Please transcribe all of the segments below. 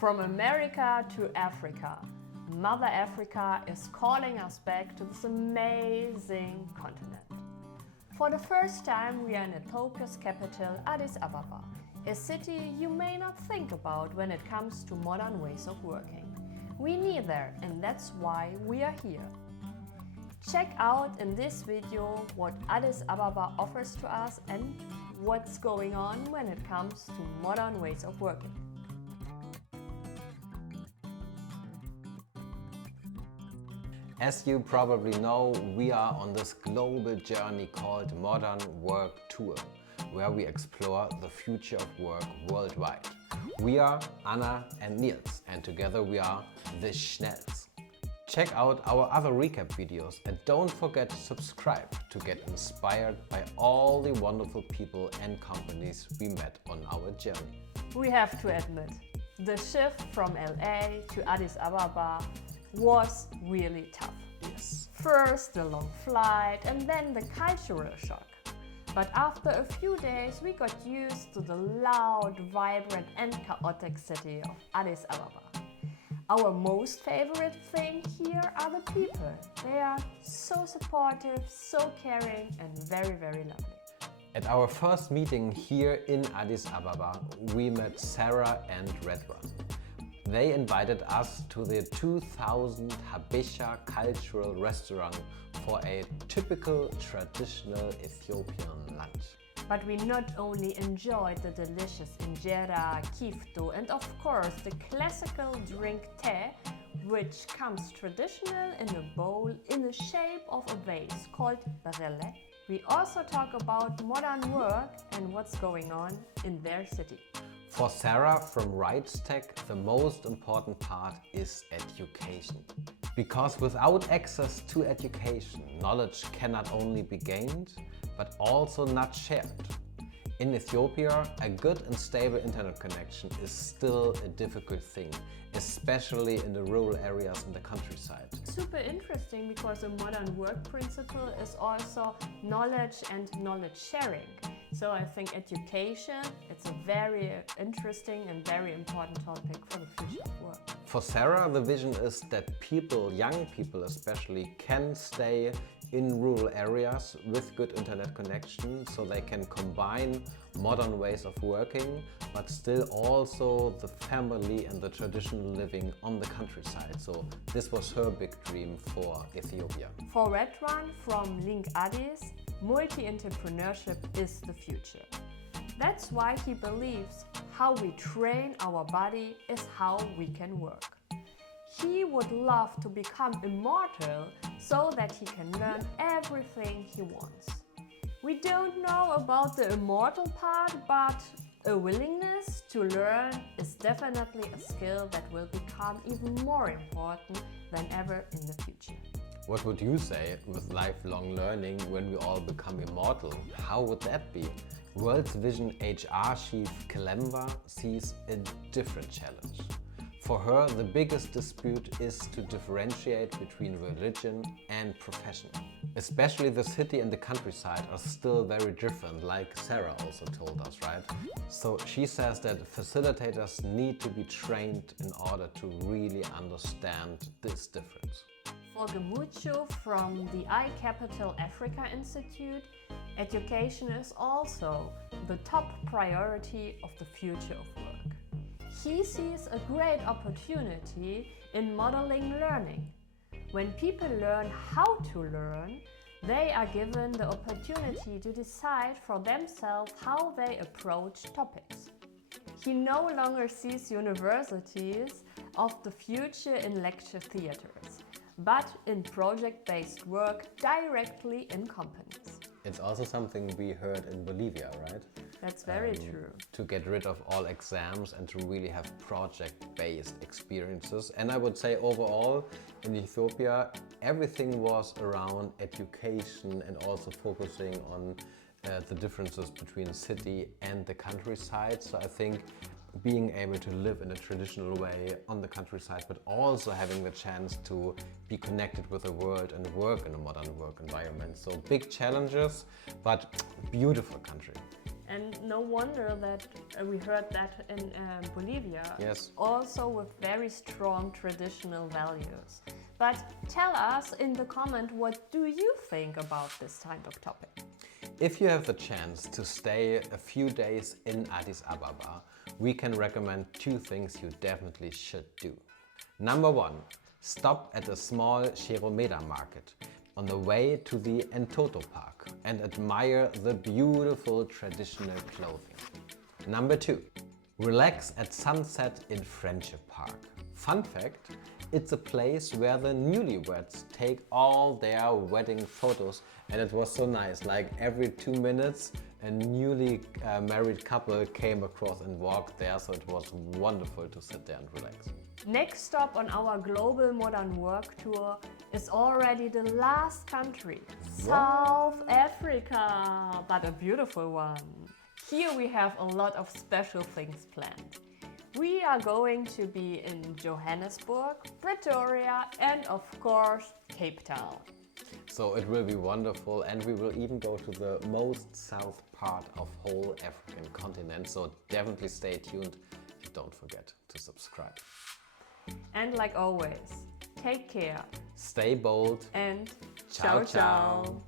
From America to Africa, Mother Africa is calling us back to this amazing continent. For the first time, we are in Ethiopia's capital, Addis Ababa, a city you may not think about when it comes to modern ways of working. We need there, and that's why we are here. Check out in this video what Addis Ababa offers to us and what's going on when it comes to modern ways of working. As you probably know, we are on this global journey called Modern Work Tour, where we explore the future of work worldwide. We are Anna and Niels, and together we are the Schnells. Check out our other recap videos and don't forget to subscribe to get inspired by all the wonderful people and companies we met on our journey. We have to admit, the shift from LA to Addis Ababa was really tough. Yes. First the long flight and then the cultural shock. But after a few days we got used to the loud, vibrant and chaotic city of Addis Ababa. Our most favorite thing here are the people. They are so supportive, so caring and very, very lovely. At our first meeting here in Addis Ababa, we met Sarah and Redwan. They invited us to their 2000 Habesha cultural restaurant for a typical traditional Ethiopian lunch. But we not only enjoyed the delicious injera, kifto and of course the classical drink tea, which comes traditional in a bowl in the shape of a vase called barelle. We also talk about modern work and what's going on in their city. For Sarah from Rights Tech, the most important part is education. Because without access to education, knowledge cannot only be gained, but also not shared. In Ethiopia, a good and stable internet connection is still a difficult thing, especially in the rural areas in the countryside. Super interesting because a modern work principle is also knowledge and knowledge sharing. So I think education, it's a very interesting and very important topic for the future of work. For Sarah, the vision is that people, young people especially, can stay in rural areas with good internet connection so they can combine modern ways of working, but still also the family and the traditional living on the countryside. So this was her big dream for Ethiopia. For Redwan from Link Addis, multi-entrepreneurship is the future. That's why he believes how we train our body is how we can work. He would love to become immortal so that he can learn everything he wants. We don't know about the immortal part, but a willingness to learn is definitely a skill that will become even more important than ever in the future. What would you say with lifelong learning when we all become immortal? How would that be? World Vision HR chief Kalemba sees a different challenge. For her, the biggest dispute is to differentiate between religion and profession. Especially the city and the countryside are still very different, like Sarah also told us, right? So she says that facilitators need to be trained in order to really understand this difference. For Gemucho from the iCapital Africa Institute, education is also the top priority of the future of work. He sees a great opportunity in modeling learning. When people learn how to learn, they are given the opportunity to decide for themselves how they approach topics. He no longer sees universities of the future in lecture theaters, but in project-based work directly in companies. It's also something we heard in Bolivia, right? That's very true. To get rid of all exams and to really have project-based experiences. And I would say overall in Ethiopia, everything was around education and also focusing on the differences between city and the countryside. So I think being able to live in a traditional way on the countryside, but also having the chance to be connected with the world and work in a modern work environment. So big challenges, but beautiful country. And no wonder that we heard that in Bolivia. Yes. Also with very strong traditional values. But tell us in the comment, what do you think about this kind of topic? If you have the chance to stay a few days in Addis Ababa, we can recommend 2 things you definitely should do. Number 1, stop at a small Sheromeda market on the way to the Entoto Park and admire the beautiful traditional clothing. Number 2, relax at sunset in Friendship Park. Fun fact, it's a place where the newlyweds take all their wedding photos, and it was so nice. Like every 2 minutes a newly married couple came across and walked there, so it was wonderful to sit there and relax. Next stop on our global modern work tour is already the last country, South Africa, but a beautiful one. Here we have a lot of special things planned. We are going to be in Johannesburg, Pretoria, and of course Cape Town. So it will be wonderful, and we will even go to the most south part of whole African continent, so definitely stay tuned and don't forget to subscribe. And like always, take care. Stay bold And ciao ciao.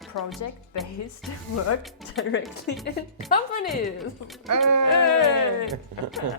Project-based work directly in companies. Hey! Hey!